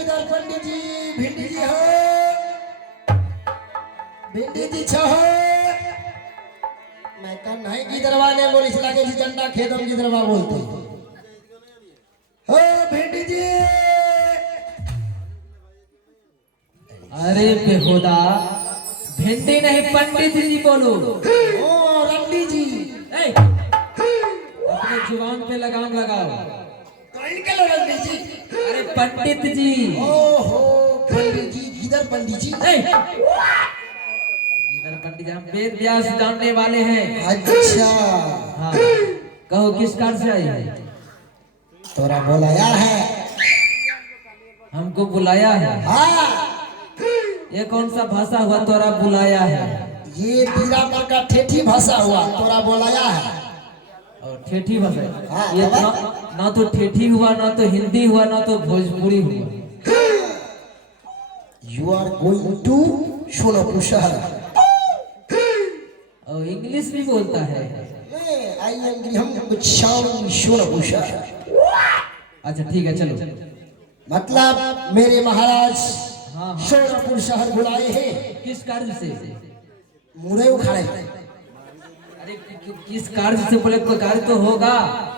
किधर पंडित जी भिंडी जी हो भिंडी जी छो मैं कल नहीं की दरवाने बोली लागे जी झंडा खेतों की दरवा बोलते हो भिंडी जी। अरे बेहुदा भिंडी नहीं पंडित जी बोलो। ओ रंडी जी अपने जुबान पे लगाम लगाओ। तो इनके लो रंडी जी। अरे पंडित जी। ओहो पंडित जी किधर पंडित जी। इधर पंडित जी हम वेद व्यास जानने वाले हैं। अच्छा हाँ कहो किस कार से आई है। तोरा बुलाया है हमको बुलाया है। हाँ ये कौन सा भाषा हुआ तोरा बुलाया है। ये बीरापुर का ठेठी भाषा हुआ तोरा बुलाया है। और ठेठी भाषा हाँ, ये ना तो ठेठी हुआ ना तो हिंदी हुआ ना तो भोजपुरी हुआ। You are going to Sonpur शहर। और इंग्लिश भी बोलता है। आई एम हम शाम सोनपुर शहर। अच्छा ठीक है चलो। मतलब मेरे महाराज हाँ सोनपुर शहर बुलाए हैं। किस कार्य से। मुरे उखाड़े। अरे किस कार्य से बोले कोई कार्य तो होगा।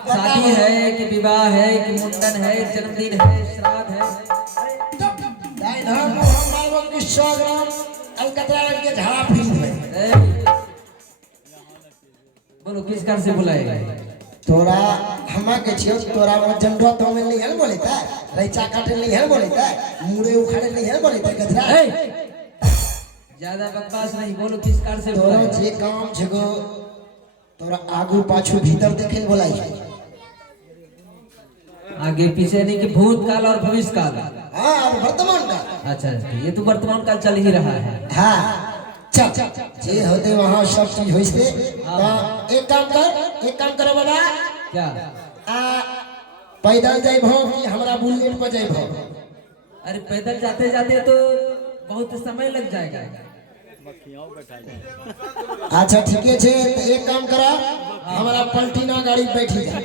शादी है कि विवाह है कि मुंडन है जन्मदिन है श्राद्ध है। के झाड़ा फिर बोलो किस कार्य से बुलाएगा। तोरा हमा के छियो तोरा वो झंडा तो में नहीं है बोलेता रैचा काटे नहीं है बोलेता मुड़े उखाड़े नहीं है बोलेता गधरा। ज्यादा बकवास नहीं बोलो किस कार्य से तोरा बुलाएगा। जे काम छगो तोरा आगू पाछू भीतर देखे बोलाई है। आगे पीछे नहीं कि भूतकाल और भविष्य काल। हाँ और वर्तमान का। अच्छा ये तो वर्तमान काल चल ही रहा है। हाँ चल जे होते वहाँ सब चीज होइसे। एक काम करो बाबा क्या पैदल जाइबो कि हमरा बुलेट पर जाइबो। अरे पैदल जाते जाते तो बहुत समय लग जाएगा। अच्छा ठीक है छे तो एक काम करा हमारा पलटीना गाड़ी बैठी जा।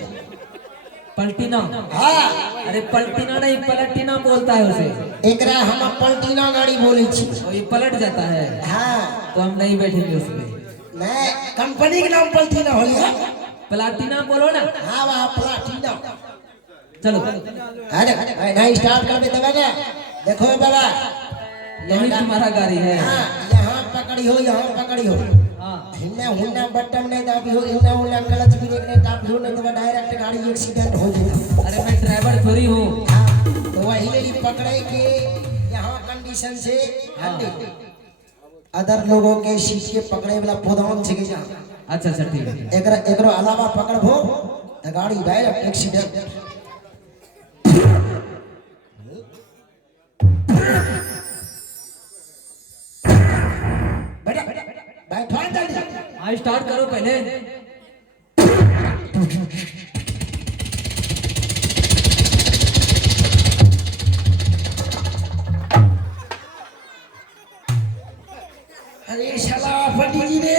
पलटीना। हाँ अरे पलटीना नहीं पलटीना बोलता है उसे। एकरा हम पलटीना गाड़ी बोले छी। और ये पलट जाता है। हाँ तो हम नहीं बैठेंगे उसमें। मैं कंपनी के नाम पलटीना हो लिया। प्लाटीना बोलो ना। हाँ वहाँ प्लाटीना। चलो अरे नहीं स्टार्ट कर दे तब ना देखो बाबा यही तुम्हारा गाड़ी है। हाँ यहाँ पकड़ी हो हाँ हिन्ना हुन्ना बटन नहीं दाबी हो हिन्ना हुन्ना क्लच ब्रेक नहीं दाबी हो नहीं तो डायरेक्ट गाड़ी एक्सीडेंट हो जाएगा। अरे मैं ड्राइवर थोड़ी हूँ। हाँ तो वही लेडी पकड़े के यहाँ कंडीशन से हटे अदर लोगों के सीट के पकड़े वाला पोदान छे के जहाँ। अच्छा अच्छा ठीक है। एकरो अलावा पकड़बो तो गाड़ी डायरेक्ट एक्सीडेंट। बैठो जल्दी। हाँ स्टार्ट करो पहले। अरे शाला पंडित जी ने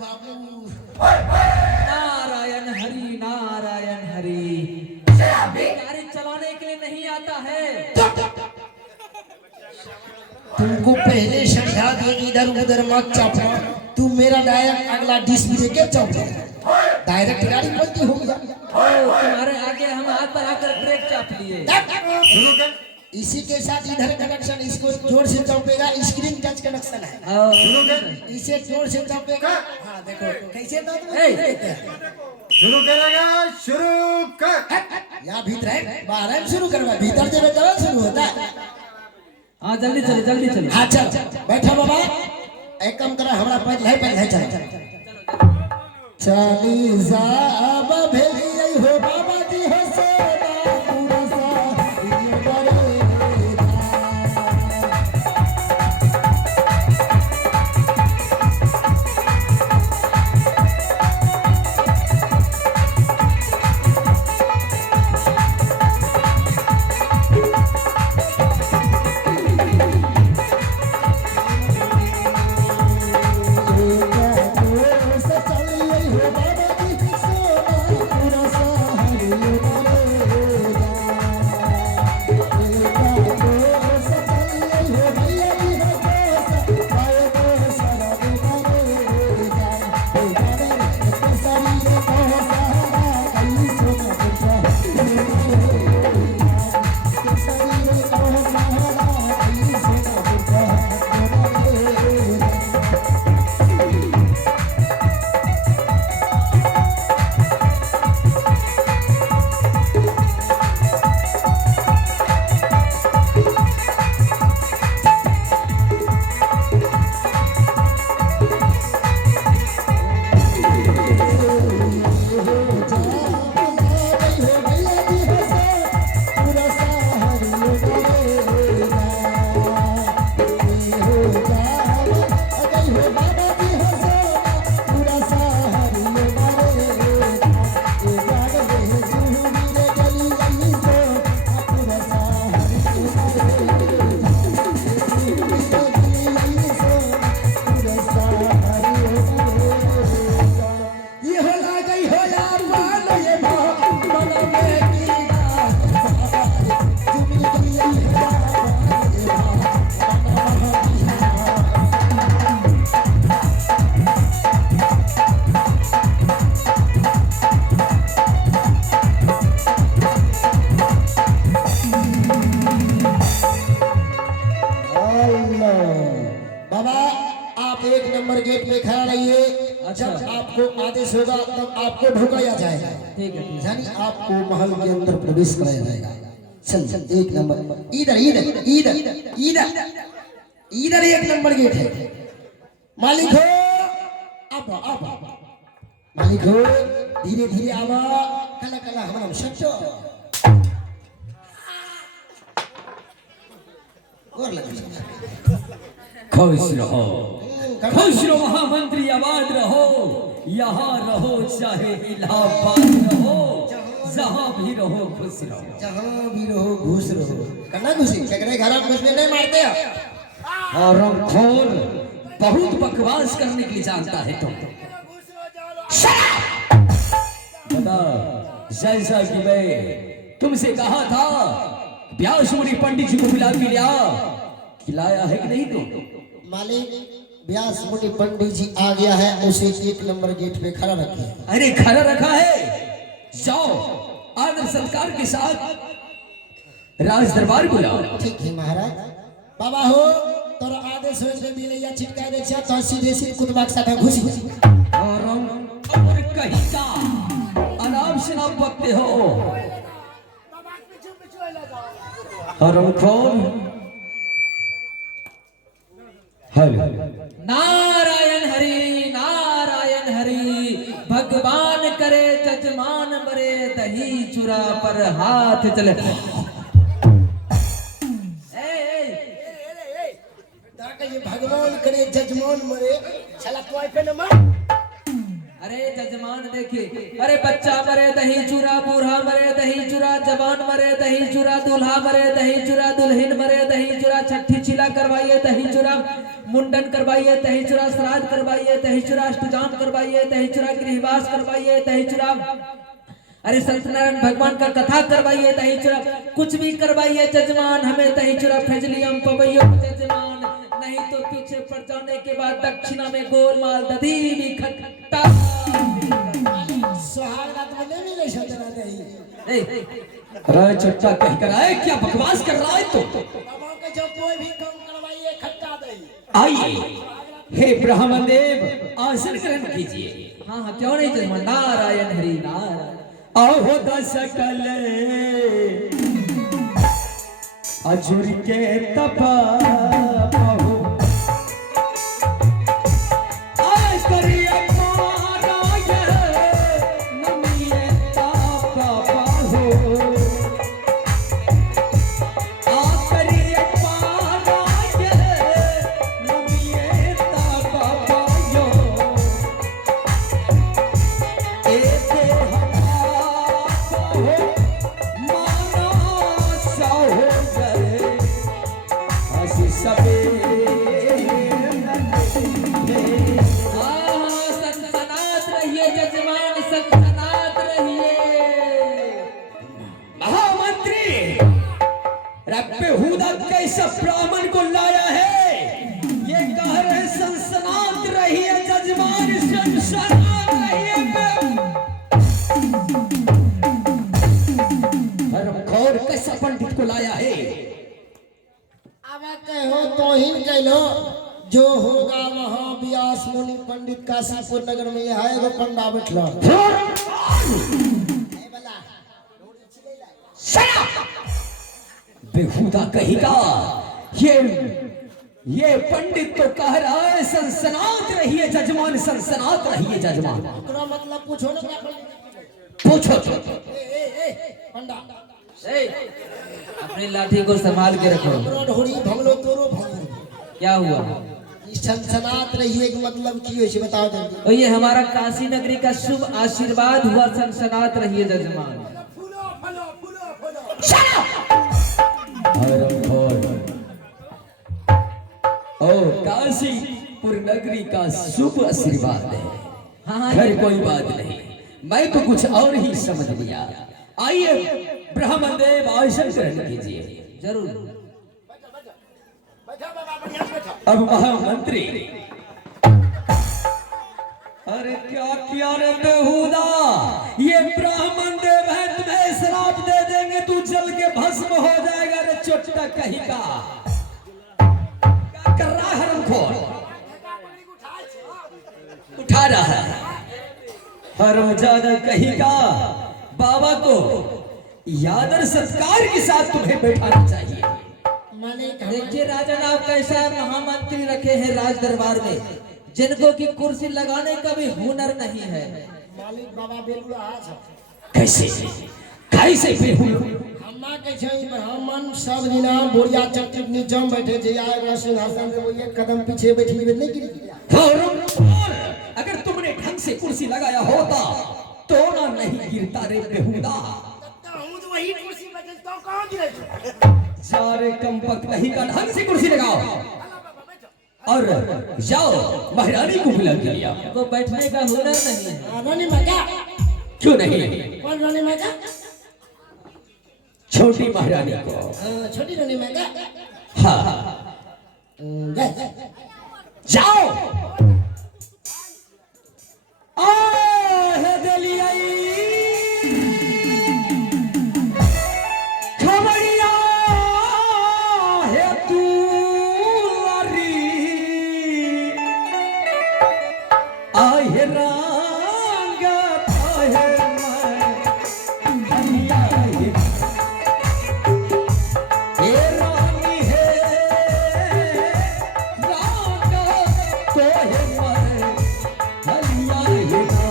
बाबू नारायण हरि गाड़ी चलाने के लिए नहीं आता है। तुमको पहले समझा दे इधर उधर मत चापना। तू मेरा डायरेक्ट अगला डिश भी देके चौक डायरेक्ट गाड़ी पलटी हो गया। तुम्हारे आगे हम हाथ पर आकर ब्रेक चाप लिए। इसी के साथ इधर कनेक्शन इसको जोर से चौपेगा स्क्रीन टच कनेक्शन है। इसे जोर से चौपेगा। हाँ देखो कैसे तो शुरू करेगा शुरू कर। या भीतर है बाहर है शुरू करवा भीतर जब जब शुरू होता है। हाँ जल्दी चलो। हाँ चल बैठो बाबा एक काम करा हमारा पहले चल चली जा अब भेली हो बाबा जी हो आदेश होगा तब आपको ढुकाया जाएगा। ठीक है। यानी आपको महल के अंदर प्रवेश कराया जाएगा। चल चल, एक नंबर इधर इधर इधर इधर इधर एक नंबर गेट है। मालिक हो अब मालिक हो, धीरे धीरे आवा, कला कला हम सच्चो और लगे। खुश रहो, खुश रहो महामंत्री, आबाद रहो, यहाँ रहो चाहे इलाहाबाद रहो, जहाँ भी रहो खुश रहो। जहाँ भी रहो घुस रहो। करना खुशी चकरे घर घुस में नहीं मारते हो। और खोर बहुत बकवास करने के लिए जानता है तुम। बता, जैसा कि मैं तुमसे कहा था व्यास मुनि पंडित जी को बुला के लिया, खिलाया है कि नहीं तुम? मालिक, व्यास मुनि पंडित जी आ गया है, उसे एक नंबर गेट पे खड़ा रखे। अरे खड़ा रखा है, जाओ आदर सत्कार के साथ राज दरबार बुलाओ। ठीक है महाराज। बाबा हो तोरा आदेश होए से मिले या छिटका दे छ तो सीधे सीधे कुतबा के साथ घुसी। और कहीं का अनाप शनाप बकते हो। हरमखोर, हेलो, नारायण हरि नारायण हरि, भगवान करे जजमान मरे, दही चुरा पर हाथ चले। ये भगवान करे जजमान मरे, साला कोई पे न मर। अरे जजमान देखिए, अरे बच्चा मरे दही चूरा, बूढ़ा मरे दही चूरा, जवान मरे दही चूरा, दूल्हा मरे दही चूरा, दुल्हन मरे दही चूरा, छठी छिला करवाइए दही चूरा, मुंडन करवाइए दही चूरा, श्राद्ध करवाइए दही चूरा, अष्टजाम करवाइए दही चूरा, गृहवास करवाइए दही चूरा, अरे सत्यनारायण भगवान का कथा करवाइए दही चूरा, कुछ भी करवाइए जजमान, हमें दही चूरा फजलियम पवैयो जजमान, नहीं तो पीछे पड़ जाने के बाद दक्षिणा में गोलमाल दधी भी खट्टा। सुहाग रात में नहीं मिले सजना दही। अरे चट्टा कह कर आए, क्या बकवास कर रहा है तू? बाबा के जो कोई भी काम करवाइए खट्टा दही। आइए, हे ब्राह्मण देव आसन ग्रहण कीजिए। हाँ हाँ क्यों नहीं जजमान, नारायण हरि नारायण। आहो दसकल अजुर के तपा बहु, आय करिए महाराज नमिए तापा बहु, आ करिए महाराज नमिए तापा बहु, ऐसे सनसनात रहिए जजमान, सनसनात रहिए। महामंत्री, बेहुदा कैसा ब्राह्मण को लाया है? ये कह रहे सनसनात रहिए जजमान, सनसनात रहिए। हरमखोर कैसा पंडित को लाया है? अब कहो तो ही कहलो, जो होगा वहाँ व्यास मुनि पंडित काशीपुर नगर में यह है, पंडा बैठलो। बेहुदा कहेगा, ये पंडित तो कह रहा है सनसनात रहिए जजमान, सनसनात रहिए जजमान। ओकरा मतलब पूछो ना क्या पूछो। पंडा अपनी लाठी को संभाल के रखो। हमरो ढोरी भंगलो तोरो भंगलो। क्या हुआ? इस सनसनात रहिए का मतलब की है बताओ जल्दी। और ये हमारा काशी नगरी का शुभ आशीर्वाद हुआ, सनसनात रहिए जजमान। ओ काशीपुर नगरी का शुभ आशीर्वाद है। हाँ खैर कोई बात नहीं, मैं तो कुछ और ही समझ लिया। आइए ब्राह्मण देव आसन ग्रहण कीजिए। जरूर। अब महामंत्री, अरे क्या किया रे बेहुदा? ये ब्राह्मण देव है, तुम्हें श्राप दे देंगे, तू जल के भस्म हो जाएगा रे चोट्टा कहीं का। क्या कर रहा है हरमखोर? उठा रहा है। हरामजादा कहीं का। बाबा को यादर सत्कार के साथ तुम्हें बैठाना चाहिए। मालिक देखिए राजन, आप कैसा महामंत्री रखे हैं राज दरबार में, जिनको की कुर्सी लगाने का भी हुनर नहीं है। मालिक बाबा बिल्कुल आज कैसे कैसे बेहुल हम्मा के छै ब्राह्मण सब दिना बोरिया चट्टी नीचम बैठे छै, या एकरा सिंहासन पे वो एक कदम पीछे बैठी हुई नहीं गिरी गया। अगर तुमने ढंग से कुर्सी लगाया होता तो ना नहीं गिरता रे बेहुदा। हूं तो वही कुर्सी पे तो कहां गिरे सारे कमबख्त नहीं का ढंग से कुर्सी लगाओ और जाओ महारानी को बुला के लिया। तो बैठने का हुनर नहीं है। रानी माता क्यों नहीं? कौन रानी माता? छोटी महारानी को। छोटी रानी माता। हाँ जा जाओ। आहे दलियाई खबरिया है तू लारी, आहे रंग आहे मैं दलिया है, हे रानी है रंग तो है मैं दलिया है ना।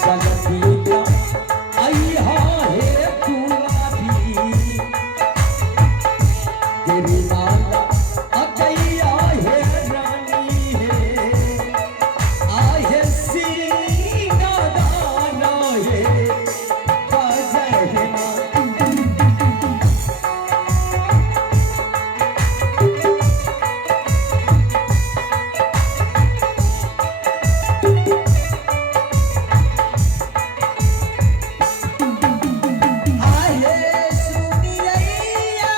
सगतिया आई है तू लारी, तेरी लाला अकैया है रानी है, आहे सीना दाना है बजहना। आहे सुनिया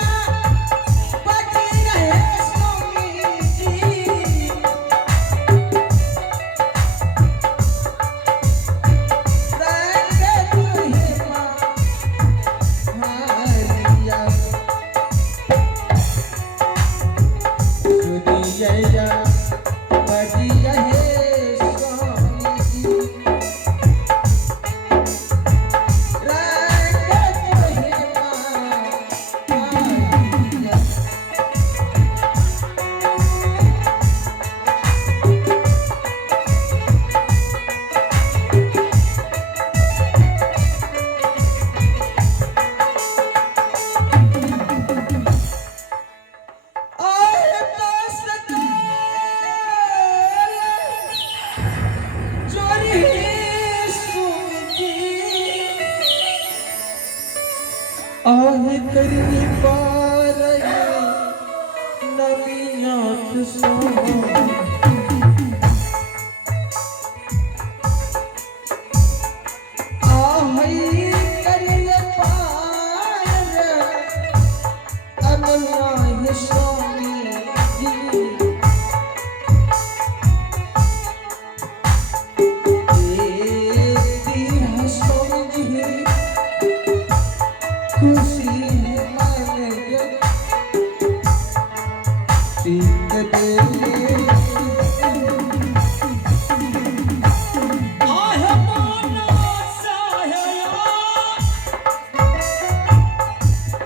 बजी रहे सोनी जी, रंग तुहे मारिया सुनिया बजी रहे सोनी जी, रंग तुहे मारिया। आहे तो चोरी सुनती, आहे करनी पार नमियात सो, आहे करनी पार अमला स्वामी जी, तेरा स्वामी जी खुशी मन सीत दे आहे माना साया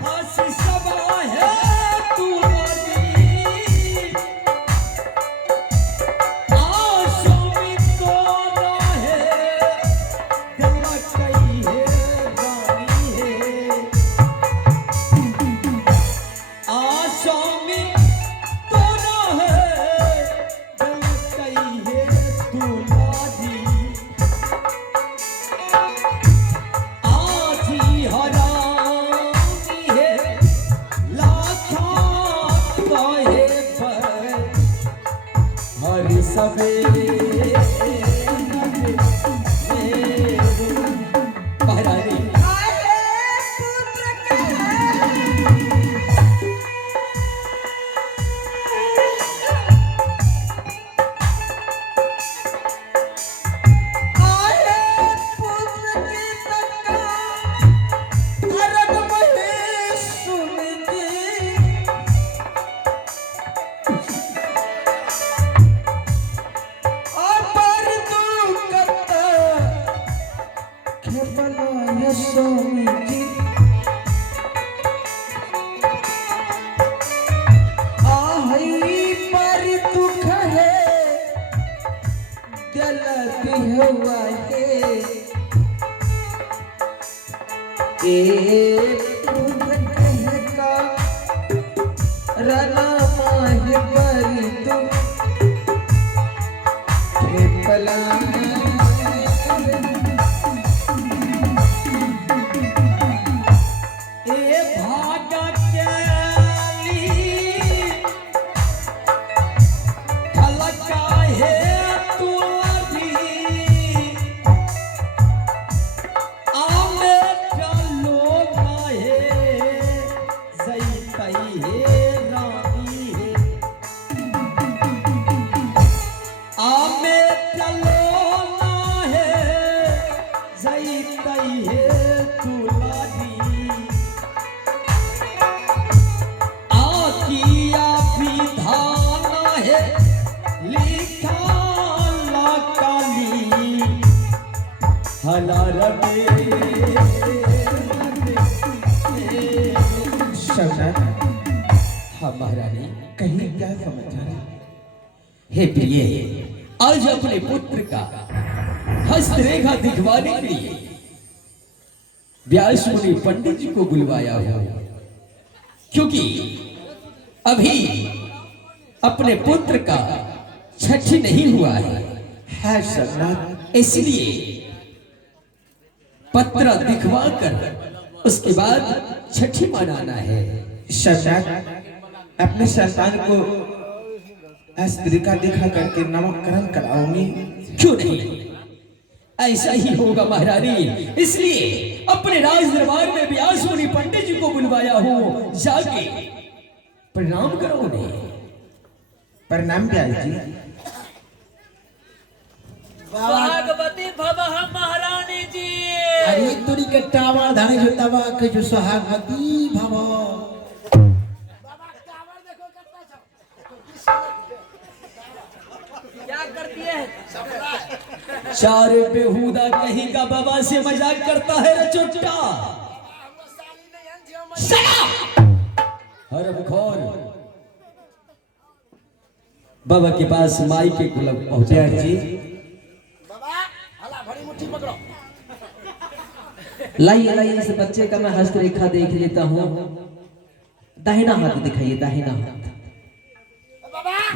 हसी सबा है तू लारी, आशोमी तो ना है दिल कई है रानी है, आशोमी तो ना है दिल कई है तू लारी, आजी हरानी है लाखा पाए पर हर सवेरे महारानी। जी आहई पर दुख है गलती हुआ है का रना माहे परी तू पला महारानी कहीं क्या समाचार हे प्रिय, आज अपने पुत्र का हस्तरेखा दिखवाने के लिए व्यास मुनि पंडित जी को बुलवाया हो, क्योंकि अभी अपने पुत्र का छठी नहीं हुआ है सरनाथ, इसलिए पत्र दिखवा कर उसके बाद छठी मनाना है। सरनाथ, अपने संतान को हस्तरेखा दिखा करके नामकरण कराओगी? क्यों नहीं, ऐसा ही होगा महारानी। इसलिए अपने राज दरबार में व्यास मुनि पंडित जी को बुलवाया हो, जाके प्रणाम करो उन्हें। प्रणाम व्यास जी। भागवती भवः महारानी जी। अरे तुरी के टावर धाने जो तवा के जो सुहागवती भव। क्या करती है? चार बेहुदा कहीं का बाबा से मजाक करता है रे चुट्टा। हरमखोर, बाबा के पास माई के गुलाब पहुंचा जी। लाइए लाइए, इस बच्चे का मैं हस्तरेखा देख लेता हूँ। दाहिना हाथ दिखाइए, दाहिना हाथ।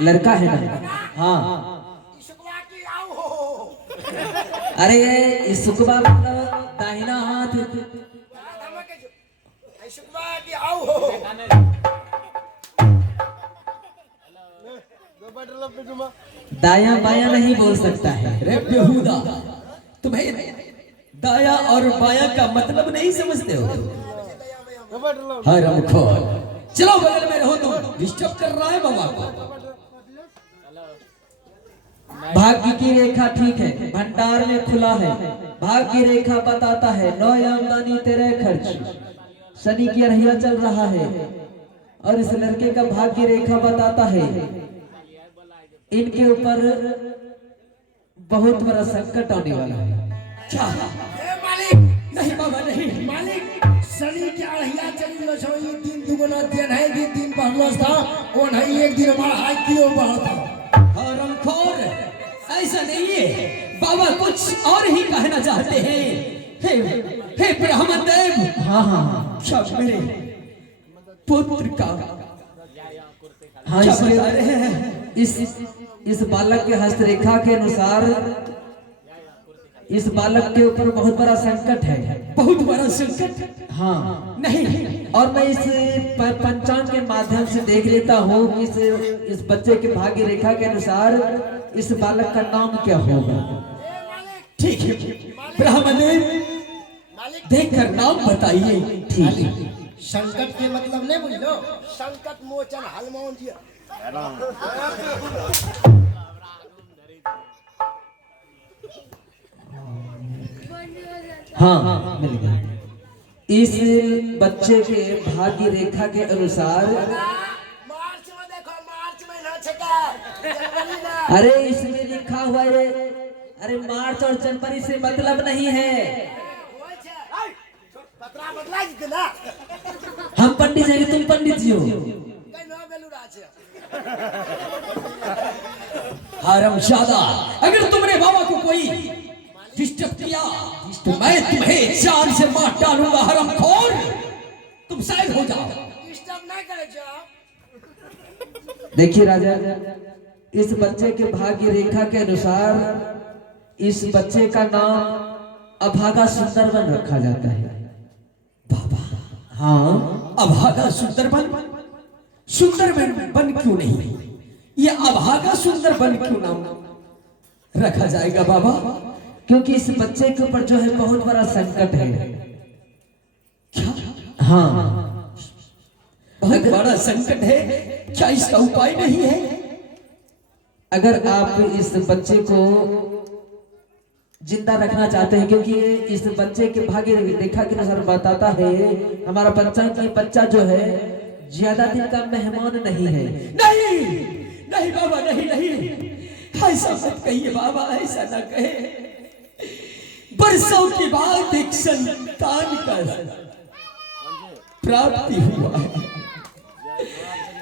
लड़का है ना? हाँ। अरे ये सुकबा मतलब दाहिना हाथ। दाया बाया नहीं बोल सकता है रे बेहुदा, तुम्हें दाया और बाया का मतलब नहीं समझते हो? हरमखोर, चलो बगल में रहो, तुम डिस्टर्ब कर रहा है बाबा को। भाग्य की रेखा ठीक है, भंडार में खुला है। भाग्य रेखा बताता है नौ आमदनी तेरे खर्च। शनि की रहिया चल रहा है और इस लड़के का भाग्य रेखा बताता है इनके ऊपर बहुत बड़ा संकट आने वाला है। क्या? नहीं बाबा नहीं। मालिक शनि की अड़हिया चली लो छो, ये दिन दुगुना दिन है, दिन बढ़लस था, वो नहीं एक दिन हमारा हाई किलो बढ़ता। हरमखोर, ऐसा नहीं है, बाबा कुछ और ही कहना चाहते हैं। हे ब्राह्मण देव, हाँ हाँ क्या मेरे पुत्र का हाँ, क्या बता रहे हैं? इस बालक के हस्तरेखा के अनुसार इस बालक के ऊपर बहुत बड़ा संकट है। बहुत बड़ा संकट? हाँ नहीं, और मैं इस पंचांग के माध्यम से देख लेता हूँ कि इस बच्चे के भाग्य रेखा के अनुसार इस बालक का नाम क्या होगा। ठीक है ब्राह्मण देव, देखकर नाम बताइए। ठीक है। संकट के मतलब नहीं बुझलो, संकट मोचन हनुमान जी। हाँ मिल गया। इस बच्चे के भाग्य रेखा के अनुसार मार्च में देखो, मार्च महीना छका। अरे इसमें लिखा हुआ है, अरे मार्च और जनवरी से मतलब नहीं है। बता देना हम पंडित हैं कि तुम पंडित जी हो? कहीं ना बेलूरा छे हरामजादा, अगर तुमने बाबा को कोई डिस्टर्ब किया तो मैं तुम्हें जान से मार डालूंगा। हरामखोर, तुम साइड हो जाओ। डिस्टर्ब नहीं करे जाओ। देखिए राजा, इस बच्चे के भाग्य रेखा के अनुसार इस बच्चे का नाम अभागा सुंदरबन रखा जाता है। बाबा, हाँ, अभागा सुंदरबन? सुंदरबन बन क्यों नहीं, ये अभागा सुंदरबन क्यों नाम रखा जाएगा बाबा? क्योंकि इस बच्चे के ऊपर जो है बहुत बड़ा संकट है। क्या? हाँ, बहुत बड़ा संकट है, क्या इसका उपाय नहीं है? अगर आप इस बच्चे को जिंदा रखना चाहते हैं, क्योंकि इस बच्चे के भाग्य रेखा के अनुसार बताता है हमारा पंचांग की बच्चा जो है ज्यादा दिन का मेहमान नहीं है। नहीं नहीं बाबा, नहीं नहीं, ऐसा मत कहिए बाबा, ऐसा ना कहे। बरसों के बाद एक संतान का प्राप्ति हुआ है।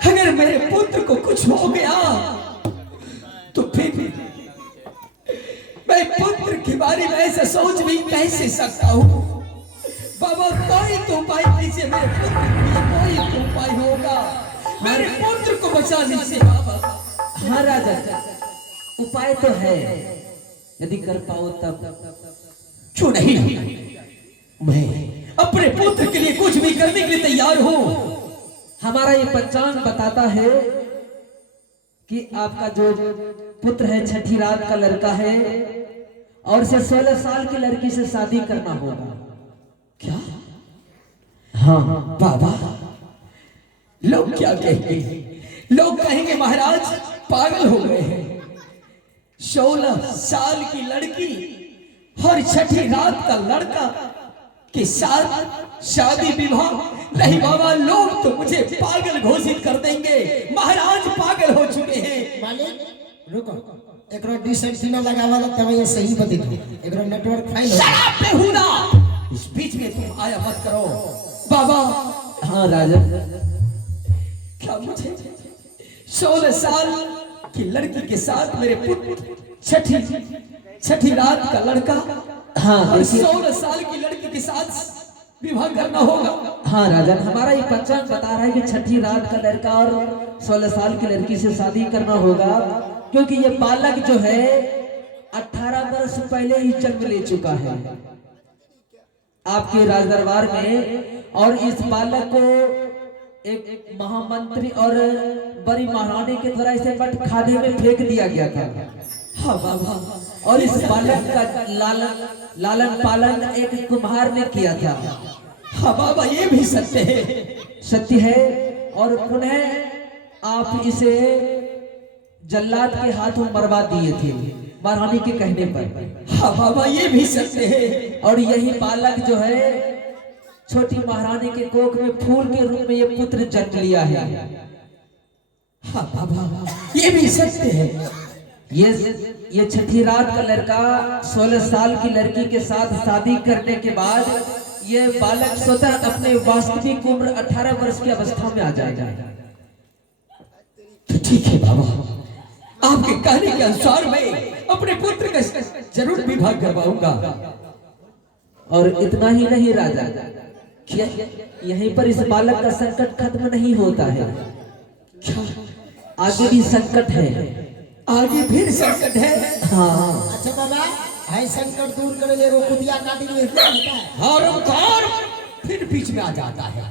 अगर मेरे पुत्र को कुछ हो गया तो फिर मैं पुत्र के बारे में ऐसा सोच भी कैसे सकता हूँ? बाबा, कोई तो उपाय कीजिए, मेरे पुत्र के लिए कोई तो उपाय होगा, मेरे पुत्र को बचा लीजिए बाबा। हाँ राजा, उपाय तो है, यदि कर पाओ तब। क्यों नहीं, मैं अपने पुत्र के लिए कुछ भी करने के लिए तैयार हूँ। हमारा ये पंचांग बताता है कि आपका जो पुत्र है छठी रात का लड़का है और इसे 16 साल की लड़की से शादी करना होगा। क्या? हाँ बाबा, लोग क्या कहेंगे? लोग कहेंगे महाराज पागल हो गए हैं। 16 साल की लड़की और छठी रात का लड़का के साथ शादी विवाह? नहीं बाबा, लोग तो मुझे पागल घोषित कर देंगे। महाराज पागल हो चुके हैं। मालिक रुको, एकरो डिसेंटिना लगावा तब ये सही बतित हो, एकरो नेटवर्क फाइल हो। शराब बेहुदा, इस बीच में तुम आया मत करो बाबा। हाँ राजा, क्या मुझे 16 साल की लड़की के साथ मेरे पुत्र छठी रात का लड़का हाँ और 16 साल की लड़की के साथ विवाह करना होगा? हाँ राजा, हमारा ये पंचांग बता रहा है कि छठी रात का लड़का और 16 साल की लड़की से शादी करना होगा, क्योंकि ये बालक जो है 18 वर्ष पहले ही जन्म ले चुका है आपके राज दरबार में, और इस बालक को एक महामंत्री और बड़ी महारानी के द्वारा इसे बट खाने में फेंक दिया गया था। हाँ बाबा, और इस बालक का लालन पालन एक कुम्हार ने किया था। हाँ बाबा, ये भी सत्य है। सत्य है। और पुनः आप इसे जल्लाद के हाथों मरवा दिए थे महारानी के कहने पर। हाँ बाबा, ये भी सत्य है। और यही बालक जो है छोटी महारानी के कोख में फूल के रूप में ये पुत्र जन्म लिया है। हाँ बाबा, ये भी सत्य है। ये छठी रात का लड़का 16 साल की लड़की के साथ शादी करने के बाद ये बालक स्वतः अपने वास्तविक उम्र 18 वर्ष की अवस्था में आ जाएगा। तो ठीक है बाबा, आपके कहने के अनुसार मैं अपने पुत्र का जरूर विवाह करवाऊंगा। और इतना ही नहीं राजा, यहीं पर इस बालक का संकट खत्म नहीं होता है, क्या? आगे भी संकट है। आगे फिर संकट है? हाँ अच्छा बाबा, है संकट दूर करे ले वो कुतिया काटी में होता है। और कार फिर बीच में आ जाता है।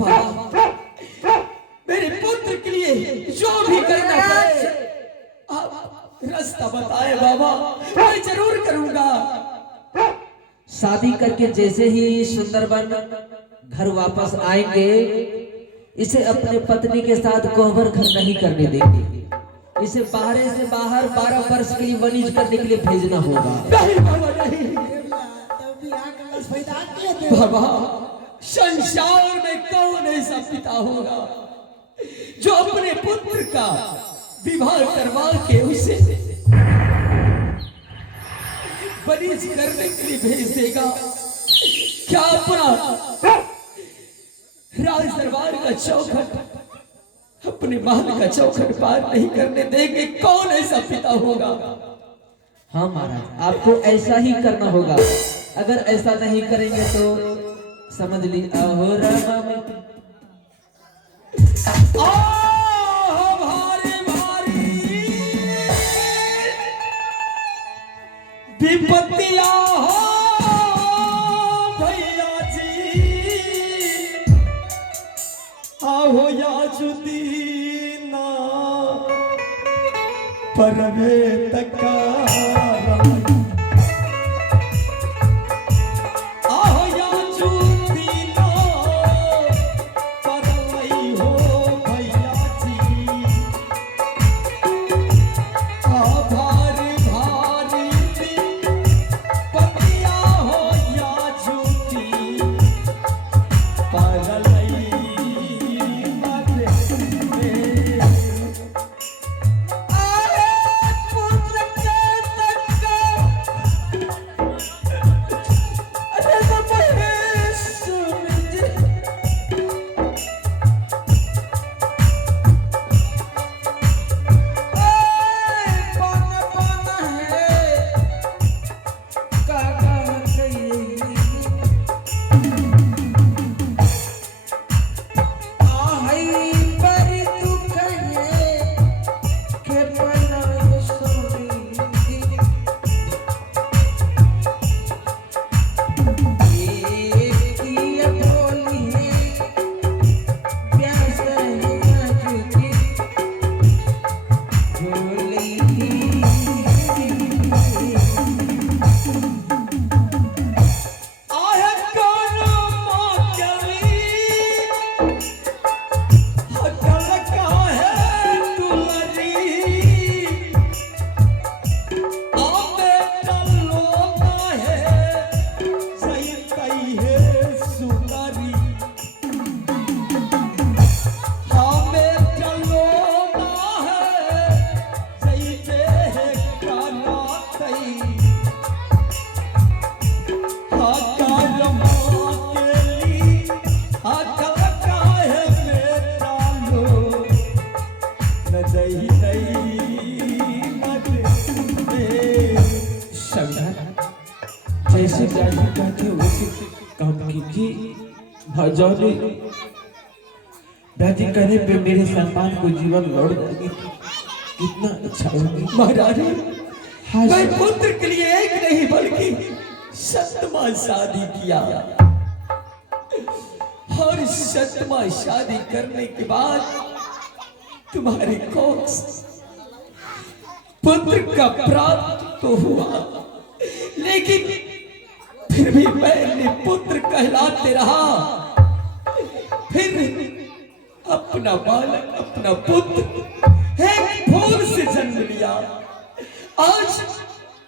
बाबा, मेरे पुत्र के लिए जो भी करना पड़े आप रास्ता बताए बाबा, मैं जरूर करूंगा। शादी करके जैसे ही सुंदरबन घर वापस आएंगे, इसे अपने पत्नी के साथ कोहबर घर नहीं करने देंगे। इसे बाहर से बाहर 12 वर्ष के लिए वनिज करने के लिए भेजना होगा। नहीं बाबा, नहीं तब भी आके बस फायदा के दे। बाबा, संसार में कौन ऐसा पिता होगा जो अपने पुत्र का विवाह करवा के उसे वनिज करने के लिए भेज देगा? क्या अपना राज दरबार का चौखट अपने महल का चौखट पार नहीं करने देंगे? कौन ऐसा पिता होगा? हाँ महाराज, आपको ऐसा ही करना होगा। अगर ऐसा नहीं करेंगे तो समझ ली अहो रामा में आह भारी भारी विपत्तियां हो भैया जी, आहो या जुदीना परवे तका जैसे जाजी कहते वैसे काम कीजिए। भजौली दादी करने पे मेरे संतान को जीवन लौट जाएगी, कितना अच्छा होगी। महाराज हाँ मैं पुत्र के लिए एक नहीं बल्कि 7वां शादी किया, और 7वां शादी करने के बाद तुम्हारे कोख पुत्र का प्राप्त तो हुआ, लेकिन फिर भी मैं पुत्र कहलाते रहा। फिर अपना बालक, अपना पुत्र एक फूल से जन्म लिया। आज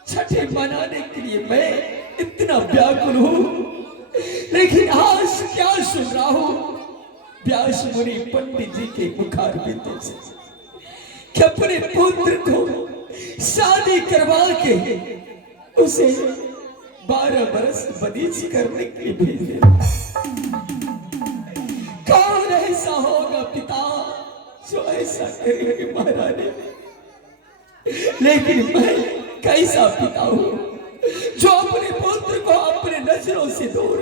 छठे मनाने के लिए मैं इतना व्याकुल हूं, लेकिन आज क्या सुन रहा हूं व्यास मुनि पंडित जी के मुखारबिंदों से कि अपने पुत्र को शादी करवा के उसे 12 बरस बनीच करने के लिए भेज दे। कौन ऐसा होगा पिता जो ऐसा करेंगे महारानी? लेकिन मैं कैसा पिता हूं जो अपने पुत्र को अपने नजरों से दूर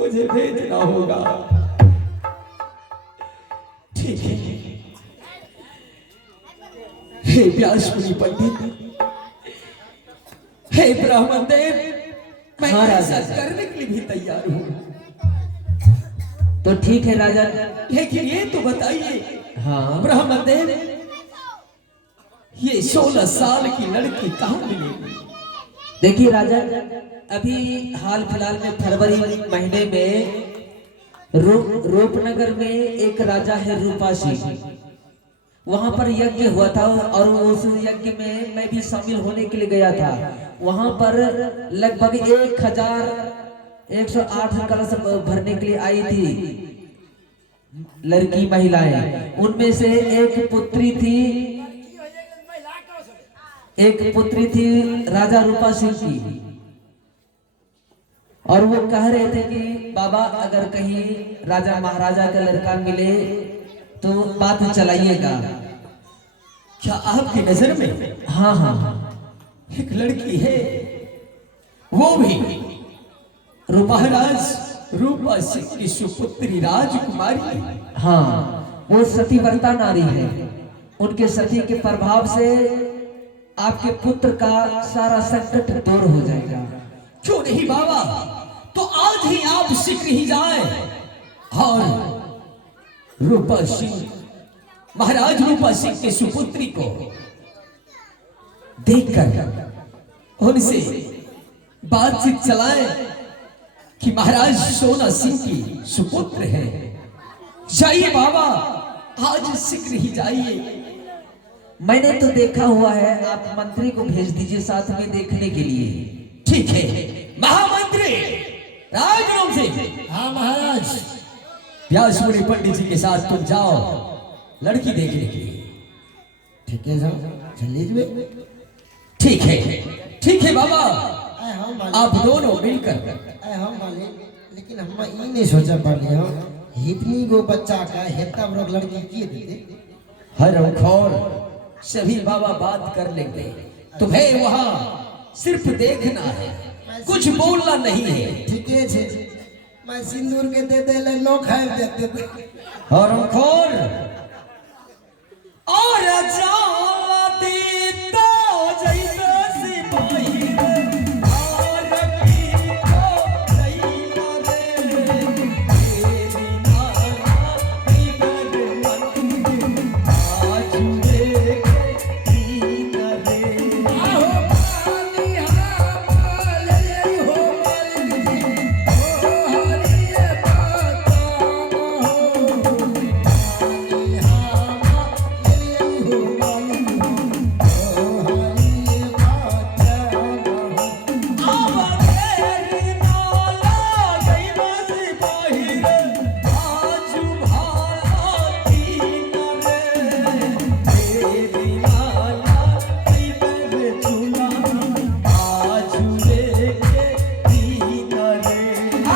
मुझे भेजना होगा। ठीक है, हे व्यास मुनि पंडित, हे ब्राह्मण देव, मैं ऐसा करने के लिए भी तैयार हूं। तो ठीक है राजा, लेकिन ये तो बताइए हाँ ब्राह्मण देव, ये 16 साल की लड़की कहाँ मिलेगी? देखिए राजा, अभी हाल फिलहाल में फरवरी महीने में रूपनगर में एक राजा है रूपासी, वहां पर यज्ञ हुआ था और उस यज्ञ में मैं भी शामिल होने के लिए गया था। वहां पर लगभग 1108 कलश भरने के लिए आई थी लड़की महिलाएं। उनमें से एक पुत्री थी राजा रूपा सिंह की। और वो कह रहे थे कि बाबा अगर कहीं राजा महाराजा का लड़का मिले तो बात चलाइएगा। क्या आपकी नजर में हाँ हाँ एक लड़की है, वो भी महाराज रूपा सिंह की सुपुत्री राजकुमारी? हाँ, वो सतीव्रता नारी है। उनके सती के प्रभाव से आपके पुत्र का सारा संकट दूर हो जाएगा। क्यों नहीं बाबा, तो आज ही आप शीघ्र ही जाए और रूपा सिंह, महाराज रूपा सिंह की सुपुत्री को देखकर उनसे बातचीत चलाए कि महाराज सोना सिंह की सुपुत्र है। जाइए बाबा, आज शीघ्र ही जाइए। मैंने तो देखा हुआ है, आप मंत्री को भेज दीजिए साथ में देखने के लिए। ठीक है महामंत्री राजराम सिंह। हाँ महाराज। व्यास मुनि पंडित जी के साथ तुम जाओ लड़की देखने के लिए। ठीक है साहब, चल लीजिए। ठीक है बाबा, हम आप दोनों मिलकर। हम मालिक, लेकिन हम ये नहीं सोचा पाली हम इतनी गो बच्चा का हेता बड़ा लड़की किए देते। हर खोर सभी बाबा बात कर लेंगे, तुम्हें वहाँ सिर्फ देखना है, कुछ बोलना नहीं है। ठीक है, मैं सिंदूर के दे दे ले नो खाए देते थे। और खोर और जाती तो जैसे सिपाही और की तो जैना रे तेरी नाना इधर मन आज देखे दीन रे। आहो पानी हमारे ले हो मालिक जी, ओ हरिये बाता हो। पानी हमारे ले हो मालिक जी, ओ हरिये बाता हो। अब तेरी नाला गई सिपाही रे आज भाला दीन रे तेरी नाला इधर चुला आज लेके दीन रे।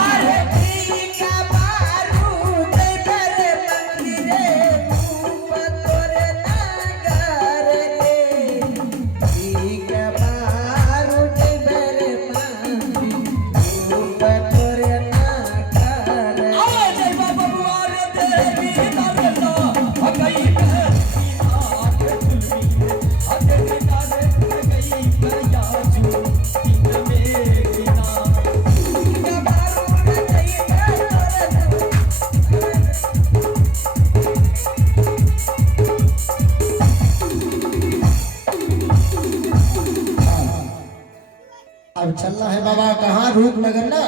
अरे ठीक बारूद तेरे मंदिरे रूप तोरे नागर रे। ठीक बारूद तेरे मंदिरे रूप तोरे नागर रे। आज बाबा बुआर तेरी नाला गई आग तुलवी अगे नारे गई याजू दीन मेरी ना। बारूद तेरे अब चलना है बाबा कहाँ? रूपनगर ना?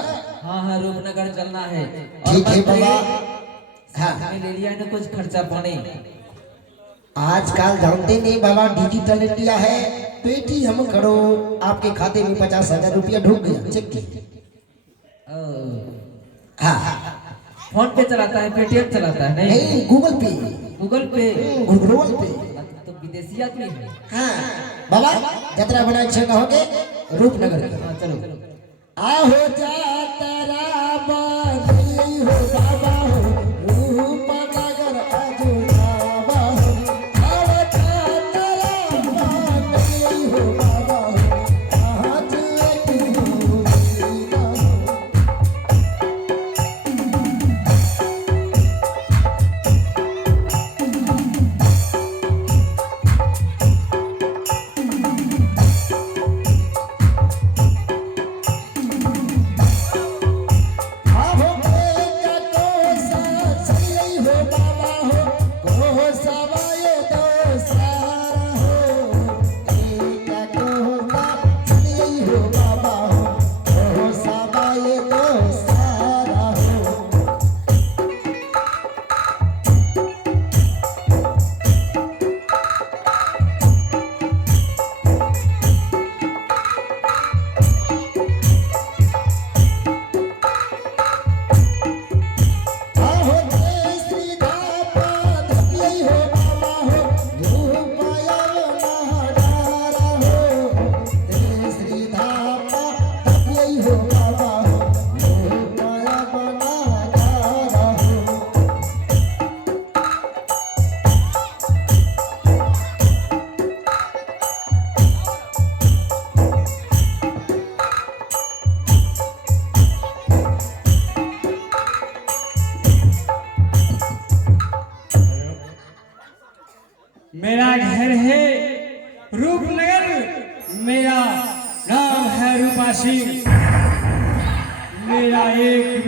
हाँ हाँ, रूपनगर चलना है। ठीक है बाबा। हाँ, मैंने ले लिया है ना कुछ खर्चा पानी। आजकल जानते नहीं बाबा, डिजिटल इंडिया है। पेटीएम करो, आपके खाते में 50,000 रुपया ढूंढ गया, चेक कीजिए। हाँ फोन पे चलाता है, पेटीएम चलाता है? नहीं, नहीं, गूगल पे। गूगल पे। गूगल पे। तो विदेशी आदमी है। हाँ बाबा, यात्रा बना अच्छे कहोगे रूपनगर की। हाँ चलो। आहो जातरा बनी हो बाबा हो, रूपनगर आजो बाबा हो। आहो जातरा बनी हो बाबा हो, आज एक हो जीना हो। आहो मेरा घर है रूपनगर, मेरा नाम है रूपा सिंह, मेरा एक